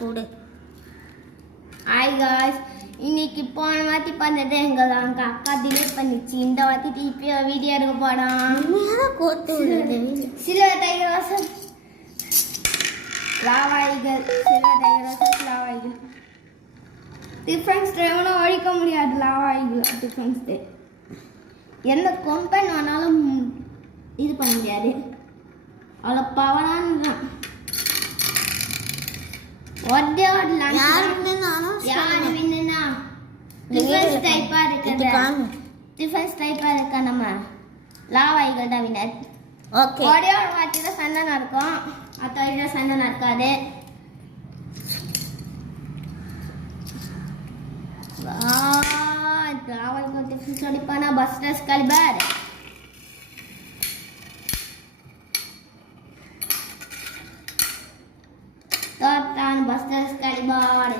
கூடு. Hi guys, இன்னைக்கு போன வாட்டி பண்ணது எங்கள் அக்கா டிலீட் பண்ணிச்சு. இந்த வாட்டி திருப்பி வீடியோ எடுக்க போனோம். சில டைகர் லாவாய்கள், சில டைகர் லாவாய்கள். டிஃபென்ஸ் டைம்னா ஒழிக்க முடியாது. லாவாய்கள் டிஃபென்ஸ் டே எந்த கொம்பன் வேணாலும் இது பண்ண முடியாது. அவ்வளோ பவரான நம்ம லாவாய்கள் தான் வினர். ஒரே ஒரு வாட்டி தான் சண்டை நடக்கும், மற்ற சண்டை நடக்காது. லாவாய்கள் டிஃபென்ஸ் அடிப்பானா பஸ்டர்ஸ் கலிபர். Busters calibre.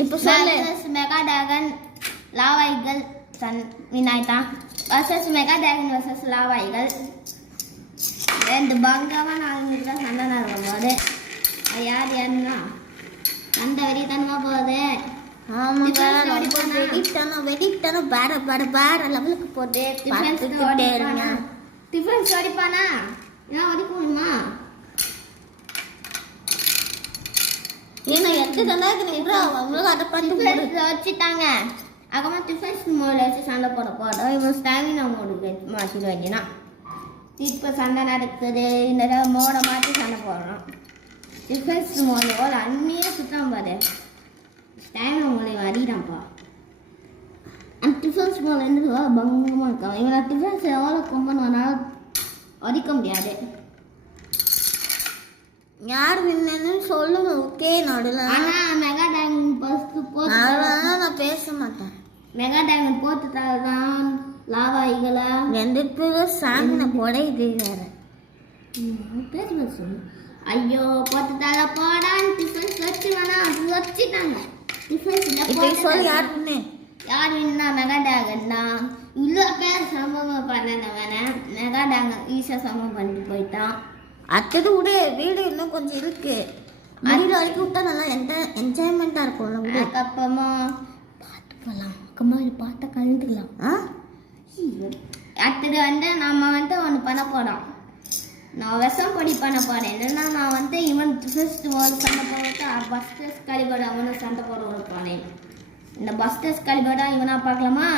இப்போ சொல்லு. மெகா டிராகன் லாவாய்கள் வினாய்தா வர்சஸ் மெகா டிராகன் வர்சஸ் லாவாய்கள். ரெண்டு பங்கமாக நாலு தான் சண்டை நடக்கும்போது யார் யாருன்னா அந்த வெறித்தனமாக போகுது. வெடித்தனம் வேற லெவலுக்கு போகுது. டிஃபென்ஸ் அடிப்பானா ஏன் அடிக்க முடியுமா? ஏன்னா வச்சுட்டாங்க. அப்புறமா டிஃபென்ஸ் மோடில் வச்சு சண்டை போட போகிறோம். இவன் ஸ்டாமினா மோடுக்கு மாற்றிடுவாங்கன்னா இப்போ சண்டை நடக்குது. இந்த மோடை மாற்றி சண்டை போடுறோம். டிஃபென்ஸ் மோடு ஒரு அண்மையாக சுத்தம் பாரு. ஸ்டாமினா மோடை அடிடான்ப்பா. அந்த டிஃபென்ஸ் மோட்லேருந்து பங்கமாக இருக்கான். இவனை டிஃபென்ஸ் எவ்வளோ கொம்பனாலும் அடிக்க முடியாது. யார் வின்னு சொல்லுங்க. ஓகே நடுல மெகா டிராகன் நான் பேச மாட்டேன். மெகா டிராகன் போட்டுட்டாதான் லாவாய்களை ரெண்டு பேரும் சாமின போட இது வேற பேச. ஐயோ போட்டுட்டால போடான்னு டிஃபென்ஸ் வச்சு வேணா வச்சுட்டாங்க. டிஃபென்ஸ் சொல்லி யார் வின்னு? யார் வின்னா? மெகா டிராகன் தான். இவ்வளோ பேர் சம்பவம் பண்ண வேணாம். மெகா டிராகன் ஈஸியாக சம்பவம் பண்ணிட்டு போயிட்டான். அடுத்தது விடு, வீடு இன்னும் கொஞ்சம் இருக்கு. வீடு வரைக்கும் விட்டா நல்லா என்ஜாய்மெண்ட்டாக இருக்கும்ல. அதுக்கப்புறமா பார்த்து போகலாம். அக்கம்மா இது பார்த்தா கலந்துக்கலாம். அடுத்தது நம்ம ஒன்று பண்ண போகிறோம். நான் விஷம் பொடி பண்ண போகிறேன். என்னென்னா நான் இவன் ஃபர்ஸ்ட் ஒரு சண்டை போடுறது பஸ்டர்ஸ் கலிபர் அவனை சண்டை போட போனேன். இந்த பஸ்டர்ஸ் கலிபர் இவனா பார்க்கலாமா?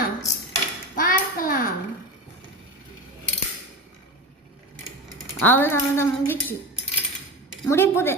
பார்க்கலாம். அவள் முடிச்சு முடிய போகுது.